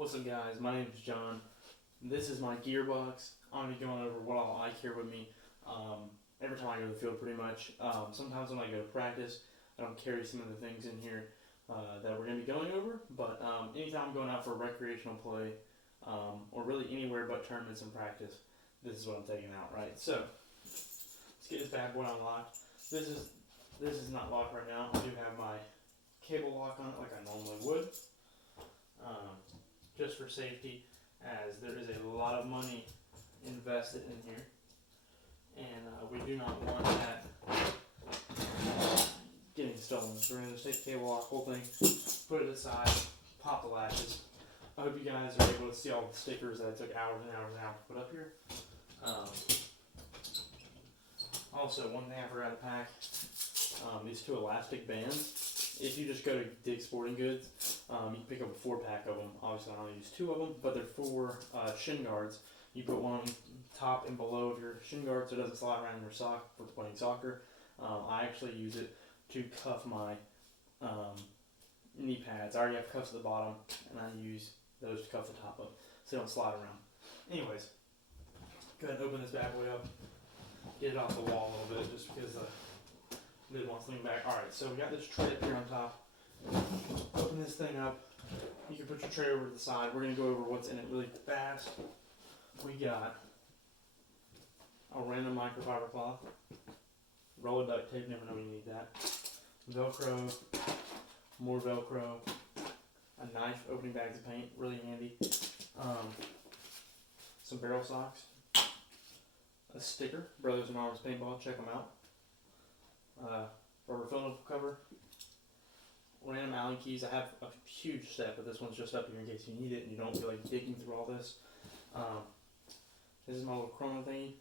What's up, guys? My name is John. This is my gearbox. I'm going to be going over what all I carry with me every time I go to the field, pretty much. Sometimes when I go to practice, I don't carry some of the things in here that we're going to be going over. But anytime I'm going out for recreational play, or really anywhere but tournaments and practice, this is what I'm taking out, right? So, let's get this bad boy unlocked. This is not locked right now. I do have my cable lock on it like I normally would. Just for safety, as there is a lot of money invested in here, and we do not want that getting stolen. So we're going to take the cable off, whole thing, put it aside, pop the latches. I hope you guys are able to see all the stickers that I took hours and hours and hours to put up here. Also, one thing I forgot to pack, these two elastic bands. If you just go to Dick's Sporting Goods, you can pick up a 4-pack of them. Obviously, I only use 2 of them, but they're for shin guards. You put one on top and below of your shin guard so it doesn't slide around in your sock for playing soccer. I actually use it to cuff my knee pads. I already have cuffs at the bottom, and I use those to cuff the top up so they don't slide around. Anyways, go ahead and open this bad boy up. Get it off the wall a little bit just because lid wants to lean back. Alright, so we got this tray up here on top. Open this thing up. You can put your tray over to the side. We're going to go over what's in it really fast. We got a random microfiber cloth, roll of duct tape, never know you need that, Velcro, more Velcro, a knife, opening bags of paint, really handy, some barrel socks, a sticker, Brothers in Arms Paintball, check them out. Rubber film cover, random Allen keys. I have a huge set, but this one's just up here in case you need it and you don't feel like digging through all this. This is my little chroma thingy.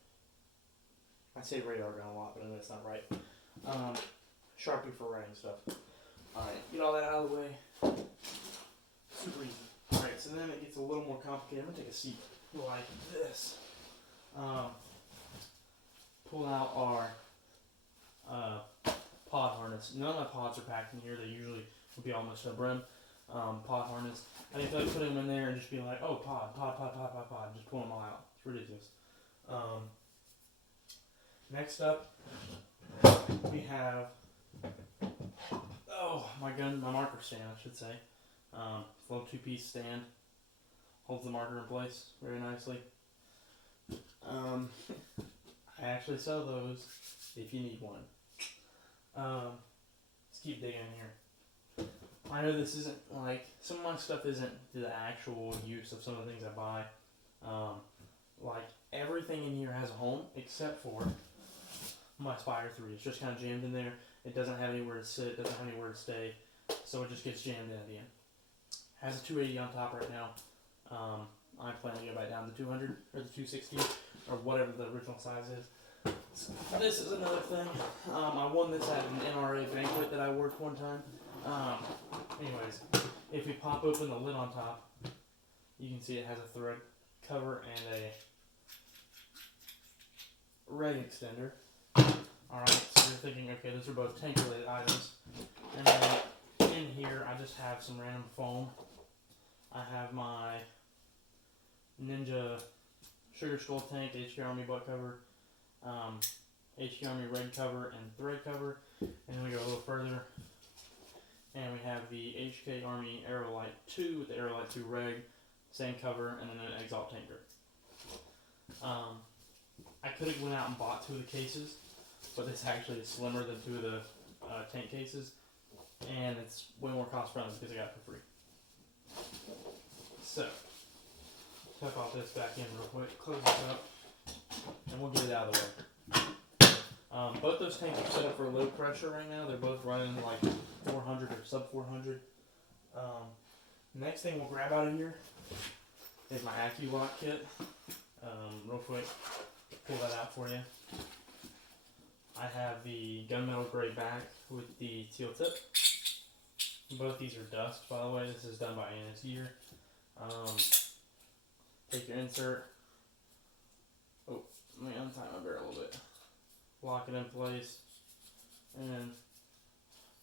I say radar gun a lot, but I know that's not right. Sharpie for writing stuff. Alright, get all that out of the way. Super easy. Alright, so then it gets a little more complicated. I'm going to take a seat like this. Pull out our pod harness. None of my pods are packed in here. They usually would be almost to the brim. Pod harness. I didn't feel like putting them in there and just being like, oh, pod. Just pull them all out. It's ridiculous. Next up, we have, my marker stand, I should say. A little 2-piece stand. Holds the marker in place very nicely. I actually sell those if you need one. Let's keep digging in here. I know this isn't like, some of my stuff isn't the actual use of some of the things I buy. Like everything in here has a home except for my Spider 3. It's just kind of jammed in there. It doesn't have anywhere to sit, doesn't have anywhere to stay, so it just gets jammed in at the end. Has a 280 on top right now. I plan to go back down to 200 or the 260 or whatever the original size is. So this is another thing. I won this at an NRA banquet that I worked one time. Anyways, if we pop open the lid on top, you can see it has a thread cover and a reg extender. Alright, so you're thinking, okay, those are both tank related items. And then in here, I just have some random foam. I have my Ninja Sugar Skull tank, HK Army butt cover, HK Army red cover and thread cover, and then we go a little further, and we have the HK Army Aerolite 2 with the Aerolite 2 reg, same cover, and then an Exalt tanker. I could have went out and bought 2 of the cases, but this actually is slimmer than 2 of the tank cases, and it's way more cost friendly because I got it for free. So, tuck all this back in real quick, close this up, and we'll get it out of the way. Both those tanks are set up for low pressure right now. They're both running like 400 or sub 400. Next thing we'll grab out of here is my AccuLock kit. Real quick, pull that out for you. I have the gunmetal gray back with the teal tip. Both these are dust, by the way. This is done by Annis Gear. Take your insert. Oh, let me untie my barrel a little bit. Lock it in place. And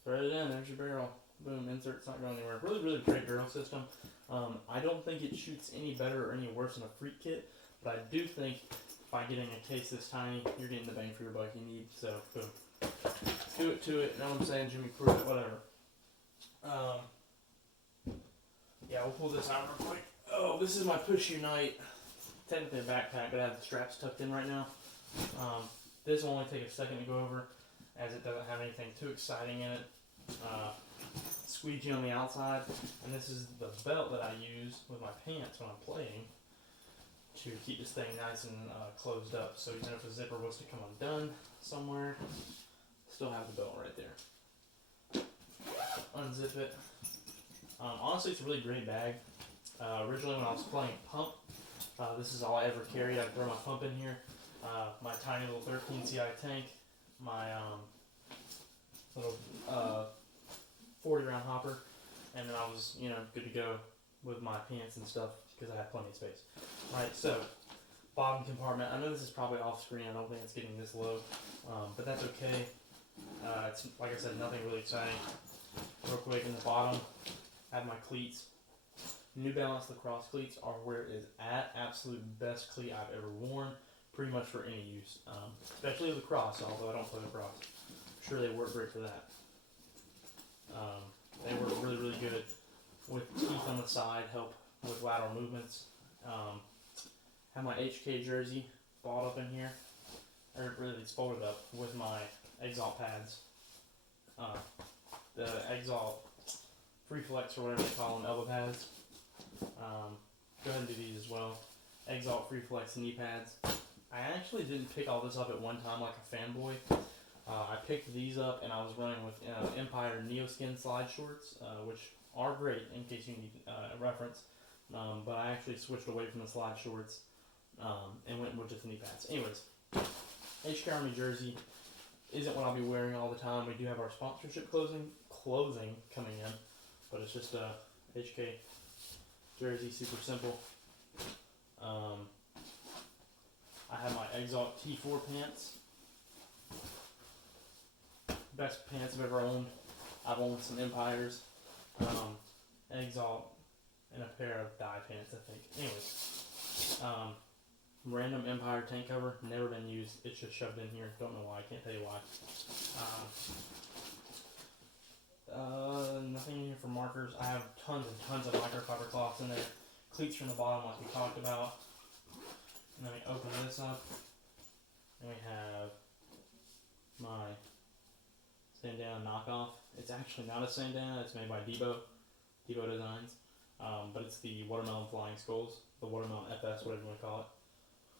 thread it in. There's your barrel. boom, insert's not going anywhere. Really, really great barrel system. I don't think it shoots any better or any worse than a Freak kit, but I do think by getting a case this tiny, you're getting the bang for your buck you need. So, boom. Do it to it. You know what I'm saying? Jimmy Pruitt, whatever. Yeah, we'll pull this out real quick. Oh, this is my Push Unite. Technically a backpack, but I have the straps tucked in right now. This will only take a second to go over, as it doesn't have anything too exciting in it. Squeegee on the outside, and this is the belt that I use with my pants when I'm playing to keep this thing nice and closed up. So even if a zipper was to come undone somewhere, still have the belt right there. Unzip it. Honestly, it's a really great bag. Originally, when I was playing pump, this is all I ever carried. I'd throw my pump in here, my tiny little 13 CI tank, my little 40 round hopper, and then I was, good to go with my pants and stuff because I had plenty of space. Alright, so bottom compartment. I know this is probably off screen. I don't think it's getting this low, but that's okay. It's, like I said, nothing really exciting. Real quick, in the bottom, I have my cleats. New Balance lacrosse cleats are where it is at. Absolute best cleat I've ever worn, pretty much for any use, especially lacrosse, although I don't play lacrosse. I'm sure they work great for that. They work really, really good with teeth on the side, help with lateral movements. Have my HK jersey balled up in here, or really it's folded up with my Exalt pads. The Exalt Free Flex, or whatever they call them, elbow pads. Go ahead and do these as well. Exalt Free Flex knee pads. I actually didn't pick all this up at one time like a fanboy. I picked these up and I was running with Empire Neoskin slide shorts, which are great in case you need a reference. But I actually switched away from the slide shorts and went with just knee pads. Anyways, HK Army jersey isn't what I'll be wearing all the time. We do have our sponsorship clothing coming in, but it's just a HK jersey, super simple. I have my Exalt T4 pants. Best pants I've ever owned. I've owned some Empires, Exalt, and a pair of dye pants, I think. Anyways, random Empire tank cover, never been used. It's just shoved in here. Don't know why. Can't tell you why. Nothing in here for markers. I have tons and tons of microfiber cloths in there. Cleats from the bottom, like we talked about. And then we open this up, and we have my Sandana knockoff. It's actually not a Sandana. It's made by Debo Designs, but it's the Watermelon Flying Skulls, the Watermelon FS, whatever you want to call it.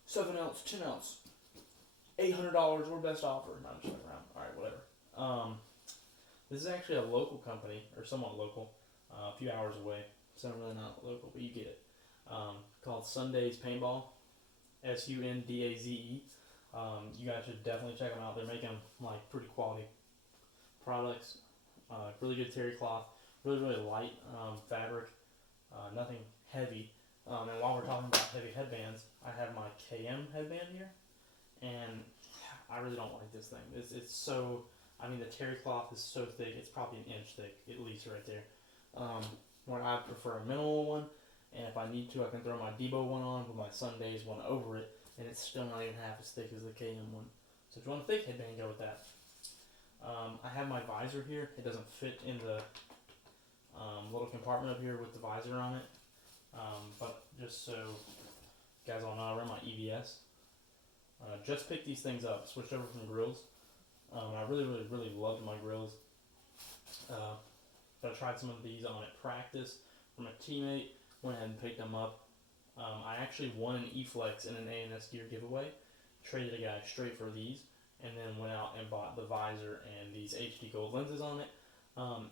7 ounce, 10 ounce, $800. We're best offer. No, I'm just fucking around. All right, whatever. This is actually a local company, or somewhat local, a few hours away. So really not local, but you get it. Called Sunday's Paintball, Sundaze. You guys should definitely check them out. They're making like pretty quality products. Really good terry cloth, really really light fabric, nothing heavy. And while we're talking about heavy headbands, I have my KM headband here, and I really don't like this thing. It's so, I mean, the terry cloth is so thick, it's probably an inch thick at least right there. Where I prefer a minimal one, and if I need to, I can throw my Debo one on with my Sundays one over it, and it's still not even half as thick as the KM one. So if you want a thick headband, go with that. I have my visor here. It doesn't fit in the little compartment up here with the visor on it, but just so you guys all know, I run my EVS. Just picked these things up, switched over from grills. I really, really, really loved my grills. But I tried some of these on at practice from a teammate, went ahead and picked them up. I actually won an E-Flex in an A&S gear giveaway, traded a guy straight for these, and then went out and bought the visor and these HD gold lenses on it.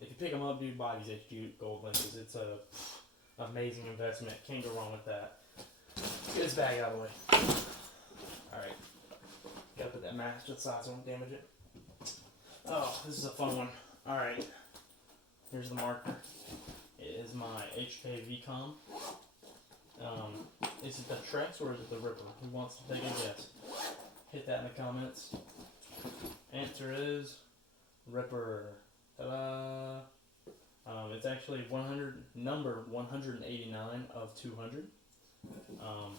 If you pick them up, dude, buy these HD gold lenses. It's a amazing investment. Can't go wrong with that. Get this bag out of the way. Alright. Gotta put that mask to the side so I don't damage it. Oh, this is a fun one. Alright. Here's the marker. It is my HK VCOM. Is it the Trex or is it the Ripper? Who wants to take a guess? Hit that in the comments. Answer is Ripper. Ta-da! It's actually number 189 of 200, um,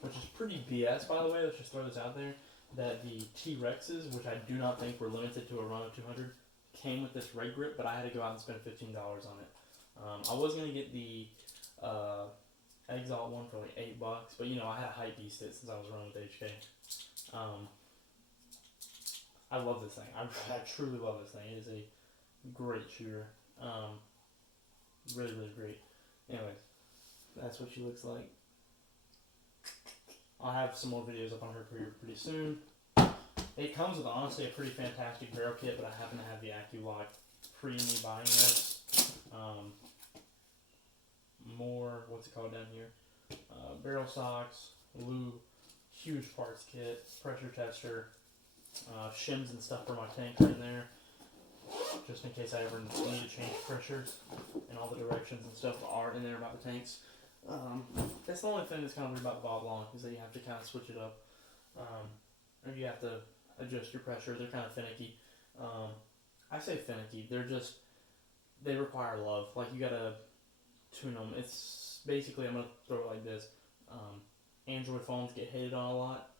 which is pretty BS, by the way. Let's just throw this out there. That the T-Rexes, which I do not think were limited to a run of 200, came with this red grip, but I had to go out and spend $15 on it. I was gonna get the Exalt one for like $8, but you know I had a hype beast it since I was running with HK. I love this thing. I truly love this thing. It is a great shooter. Really, really great. Anyways, that's what she looks like. I'll have some more videos up on her career pretty soon. It comes with honestly a pretty fantastic barrel kit, but I happen to have the AccuLock pre me buying this. More, what's it called down here? Barrel socks, lube, huge parts kit, pressure tester, shims and stuff for my tank right there, just in case I ever need to change pressures, and all the directions and stuff are in there about the tanks. That's the only thing that's kind of weird about the Bob Long is that you have to kind of switch it up, or you have to adjust your pressure. They're kind of finicky. I say finicky. They require love. Like you gotta tune them. It's basically, I'm gonna throw it like this. Android phones get hated on a lot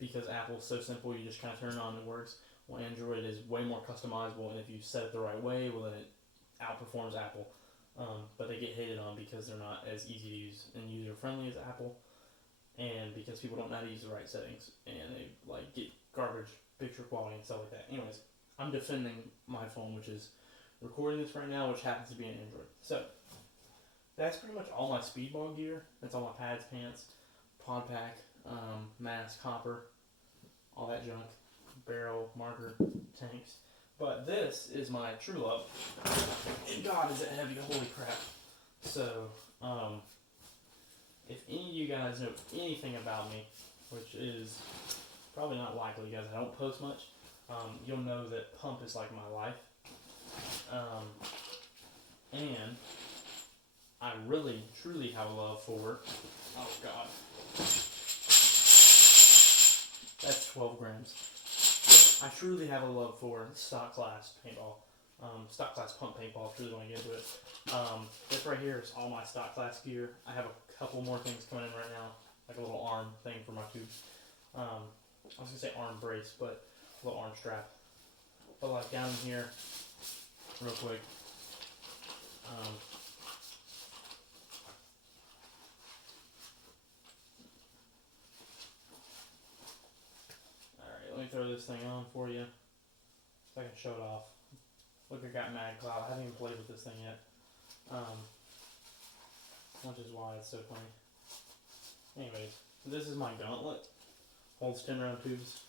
because Apple's so simple. You just kind of turn it on and it works. Well, Android is way more customizable, and if you set it the right way, well then it outperforms Apple. But they get hated on because they're not as easy to use and user friendly as Apple, and because people don't know how to use the right settings, and they like get garbage picture quality and stuff like that. Anyways, I'm defending my phone, which is recording this right now, which happens to be an Android. So that's pretty much all my speedball gear. That's all my pads, pants, pod pack, mask, hopper, all that junk, barrel, marker, tanks. But this is my true love. And God, is it heavy, holy crap. So, if any of you guys know anything about me, which is probably not likely because I don't post much, you'll know that pump is like my life. And I really, truly have a love for, oh God, that's 12 grams. I truly have a love for stock class paintball, stock class pump paintball, if you really want to get into it. This right here is all my stock class gear. I have a couple more things coming in right now, like a little arm thing for my tubes. I was going to say arm brace, but a little arm strap. But like down here, real quick, alright, let me throw this thing on for you so I can show it off. Look, I got Mad Cloud. I haven't even played with this thing yet, which is why it's so funny. Anyways, so this is my gauntlet. Holds 10 round tubes,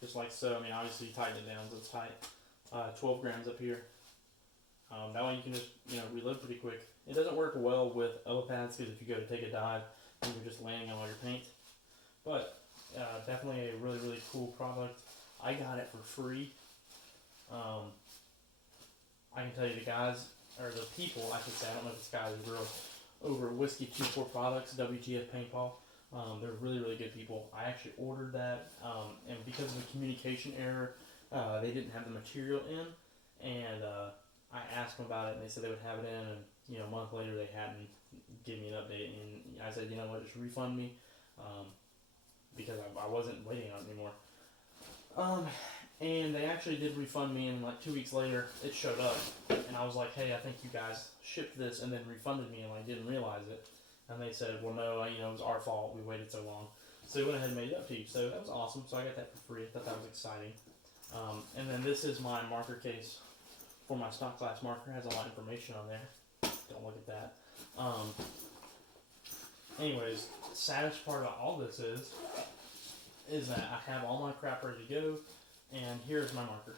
just like so. I mean, obviously you tighten it down so it's tight. 12 grams up here. That way you can just, reload pretty quick. It doesn't work well with elbow pads because if you go to take a dive, then you're just landing on all your paint. But definitely a really, really cool product. I got it for free. I can tell you the guys, or the people, I should say, I don't know if it's guys or girls, over Whiskey 24 Products, WTF Paintball. They're really, really good people. I actually ordered that, and because of the communication error, they didn't have the material in, and I asked them about it, and they said they would have it in, and a month later they hadn't given me an update, and I said, you know what, just refund me, because I wasn't waiting on it anymore. And they actually did refund me, and like 2 weeks later, it showed up, and I was like, hey, I think you guys shipped this and then refunded me, and I didn't realize it. And they said, well, no, it was our fault. We waited so long. So they went ahead and made it up to you. So that was awesome. So I got that for free. I thought that was exciting. And then this is my marker case for my stock class marker. It has a lot of information on there. Don't look at that. Anyways, the saddest part about all this is that I have all my crap ready to go. And here's my marker.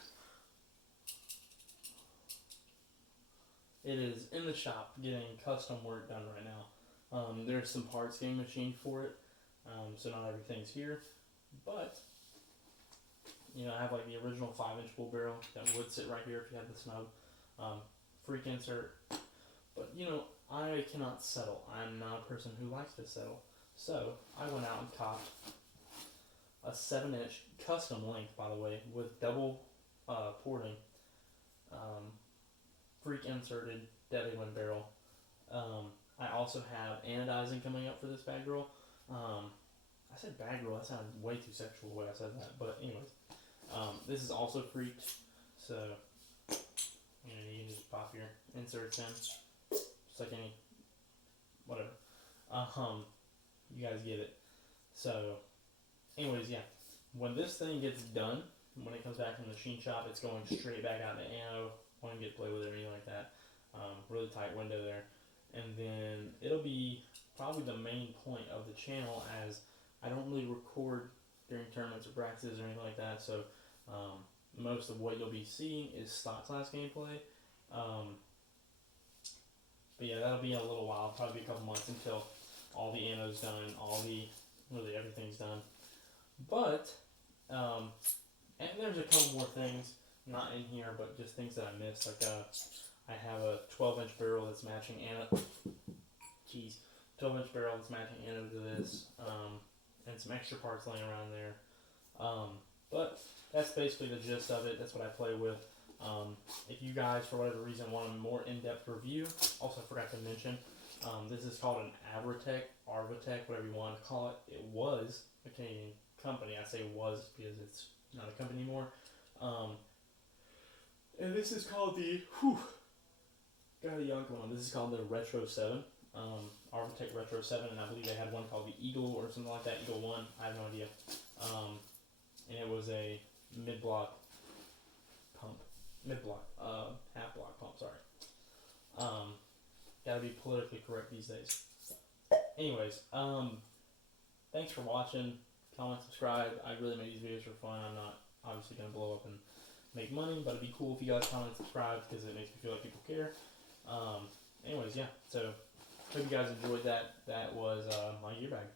It is in the shop getting custom work done right now. There's some parts getting machined for it, so not everything's here. But, I have like the original 5-inch bull barrel that would sit right here if you had the snub. Freak insert. But, I cannot settle. I'm not a person who likes to settle. So, I went out and copped a 7-inch custom length, by the way, with double porting freak inserted deadly wind barrel. I also have anodizing coming up for this bag roll. I said bag roll, that sounded way too sexual the way I said that. But anyways, this is also freaked, so you can just pop your inserts in, just like any, whatever. You guys get it. So, anyways, yeah. When this thing gets done, when it comes back from the machine shop, it's going straight back out to ammo. Won't get to play with it or anything like that. Really tight window there. And then it'll be probably the main point of the channel, as I don't really record during tournaments or practices or anything like that. So most of what you'll be seeing is stock class gameplay. But yeah, that'll be in a little while, probably a couple months until all the ammo's done, really everything's done. But, and there's a couple more things, not in here, but just things that I missed. Like, I have a 12-inch barrel that's matching 12-inch barrel that's matching anode to this, and some extra parts laying around there. But that's basically the gist of it. That's what I play with. If you guys, for whatever reason, want a more in-depth review, also forgot to mention, this is called an Arvatech, whatever you want to call it. It was a Canadian company. I say was because it's not a company anymore. And this is called got a young one. This is called the Retro 7. Arvatech Retro 7, and I believe they had one called the Eagle or something like that, Eagle 1, I have no idea. And it was a mid-block pump. Half-block pump, sorry. Gotta be politically correct these days. Anyways, thanks for watching. Comment, subscribe. I really make these videos for fun. I'm not obviously gonna blow up and make money, but it'd be cool if you guys comment and subscribe because it makes me feel like people care. Anyways, yeah, so hope you guys enjoyed that. That was my gear bag.